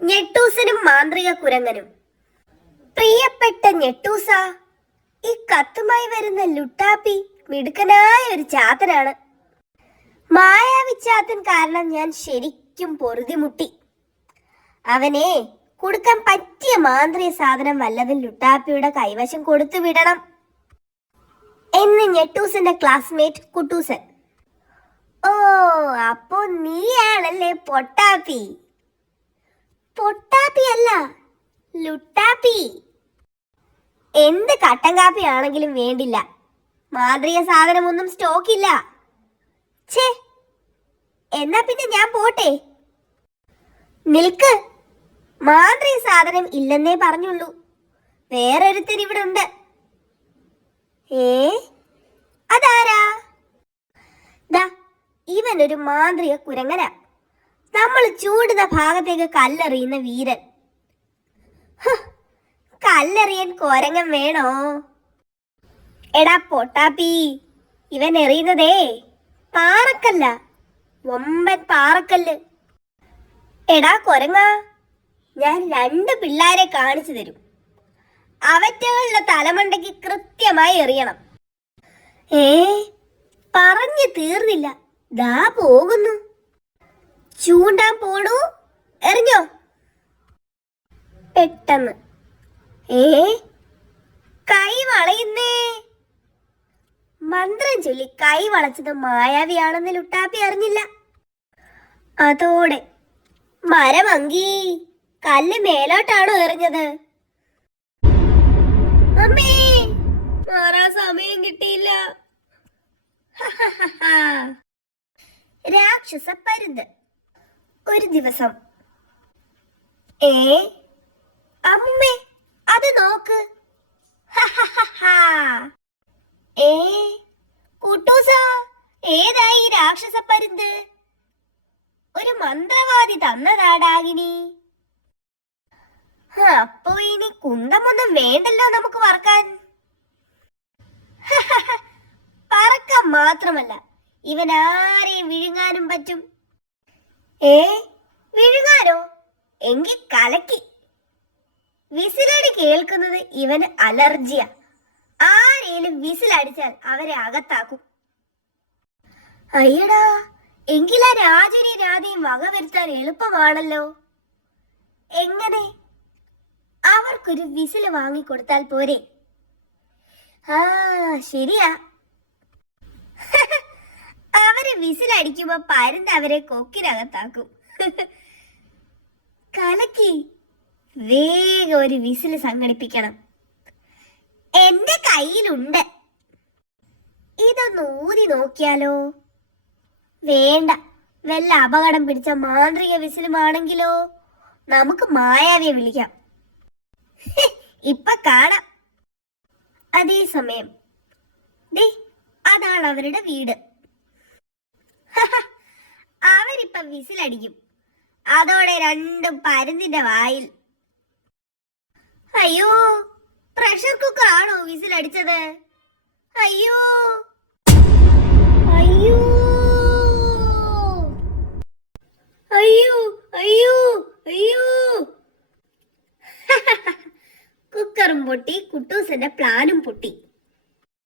ഞെട്ടൂസനും മാന്ത്രിക കുരങ്ങനും. പ്രിയപ്പെട്ട ഞെട്ടൂസ, ഈ കത്തുമായി വരുന്ന ലുട്ടാപ്പി മിടുക്കനായ ഒരു ചാത്തനാണ്. മായാവിച്ചാത്തൻ കാരണം ഞാൻ ശരിക്കും പൊറുതിമുട്ടി. അവനെ കൊടുക്കാൻ പറ്റിയ മാന്ത്രിക സാധനം വല്ലതും ലുട്ടാപ്പിയുടെ കൈവശം കൊടുത്തു വിടണം എന്ന് ഞെട്ടൂസന്റെ ക്ലാസ്മേറ്റ് കുട്ടൂസൻ. ഓ, അപ്പോ നീയാണല്ലേ പൊട്ടാപ്പി? പൊട്ടാപ്പി അല്ല, ലുട്ടാപ്പി. എന്ത് കട്ടൻ കാപ്പി ആണെങ്കിലും വേണ്ടില്ല, മാന്ത്രിക സാധനമൊന്നും സ്റ്റോക്കില്ല. ഛേ, എന്നാ പിന്നെ ഞാൻ പോട്ടെ. നിൽക്ക്, മാന്ത്രിക സാധനം ഇല്ലെന്നേ പറഞ്ഞുള്ളൂ. വേറൊരുത്തൻ ഇവിടെ ഉണ്ട്. അതാരാ? ദാ, ഇവനൊരു മാന്ത്രിക കുരങ്ങനാ. നമ്മൾ ചൂടുന്ന ഭാഗത്തേക്ക് കല്ലെറിയുന്ന വീരൻ. കല്ലെറിയാൻ കുരങ്ങൻ വേണോ? എടാ പൊട്ടാപ്പി, ഇവൻ എറിയുന്നതേ പാറക്കല്ല, വമ്പൻ പാറക്കല്ല്. എടാ കുരങ്ങ, ഞാൻ 2 പിള്ളേരെ കാണിച്ചു തരും. അവറ്റകളുടെ തലമണ്ടയ്ക്ക് കൃത്യമായി എറിയണം. പറഞ്ഞു തീർന്നില്ല, ദാ പോകുന്നു. ചൂണ്ടാൻ പോണു, എറിഞ്ഞോ? പെട്ടെന്ന് കൈ വളയുന്നേ. മന്ത്രം ചൊല്ലി കൈ വളച്ചത് മായാവിയാണെന്ന് ലുട്ടാപ്പി അറിഞ്ഞില്ല. അതോടെ മരമങ്കി കല്ല് മേലോട്ടാണോ എറിഞ്ഞത്? അമ്മേ, മാറാൻ സമയം കിട്ടിയില്ല. രാക്ഷസ പരുന്ത്. ഒരു ദിവസം അമ്മേ, അത് നോക്ക്. കുട്ടൂസ, ഏതായി രാക്ഷസ പരുന്ത്? ഒരു മന്ത്രവാദി തന്നതാടാകിനി. അപ്പോ ഇനി കുന്തമൊന്നും വേണ്ടല്ലോ നമുക്ക് വറക്കാൻ. പറക്കാൻ മാത്രമല്ല, ഇവൻ ആരെയും വിഴുങ്ങാനും പറ്റും. വിഴുങ്ങാനോ? എങ്കിൽ കലക്കി. വിസിലടി കേൾക്കുന്നത് ഇവന് അലർജിയാ. ആരേലും വിസിലടിച്ചാൽ അവരെ അകത്താക്കും. അയ്യടാ, എങ്കിലാ രാജനെയും രാധയും വകവരുത്താൻ എളുപ്പമാണല്ലോ. എങ്ങനെ? അവർക്കൊരു വിസില് വാങ്ങിക്കൊടുത്താൽ പോരെ? ശരിയാ. അവര് വിസിലടിക്കുമ്പോ പരുന്ത് അവരെ കൊക്കിനകത്താക്കും. കലക്കി. വേഗം ഒരു വിസില് സംഘടിപ്പിക്കണം. എന്റെ കയ്യിലുണ്ട്. ഇതൊന്ന് ഊതി നോക്കിയാലോ? വേണ്ട, വല്ല അപകടം പിടിച്ച മാന്ത്രിക വിസിലുമാണെങ്കിലോ? നമുക്ക് മായാവിയെ വിളിക്കാം. ഇപ്പൊ കാണാം. അതേസമയം അതാണ് അവരുടെ വീട്. അവരിപ്പ വിസിലടിക്കും. അതോടെ 2 പരുന്തിന്റെ വായിൽ. അയ്യോ, പ്രഷർ കുക്കർ ആണോ വിസിലടിച്ചത്? അയ്യോ അയ്യോ അയ്യോ അയ്യോ അയ്യോ. കുക്കറും പൊട്ടി, കുട്ടൂസന്റെ പ്ലാനും പൊട്ടി.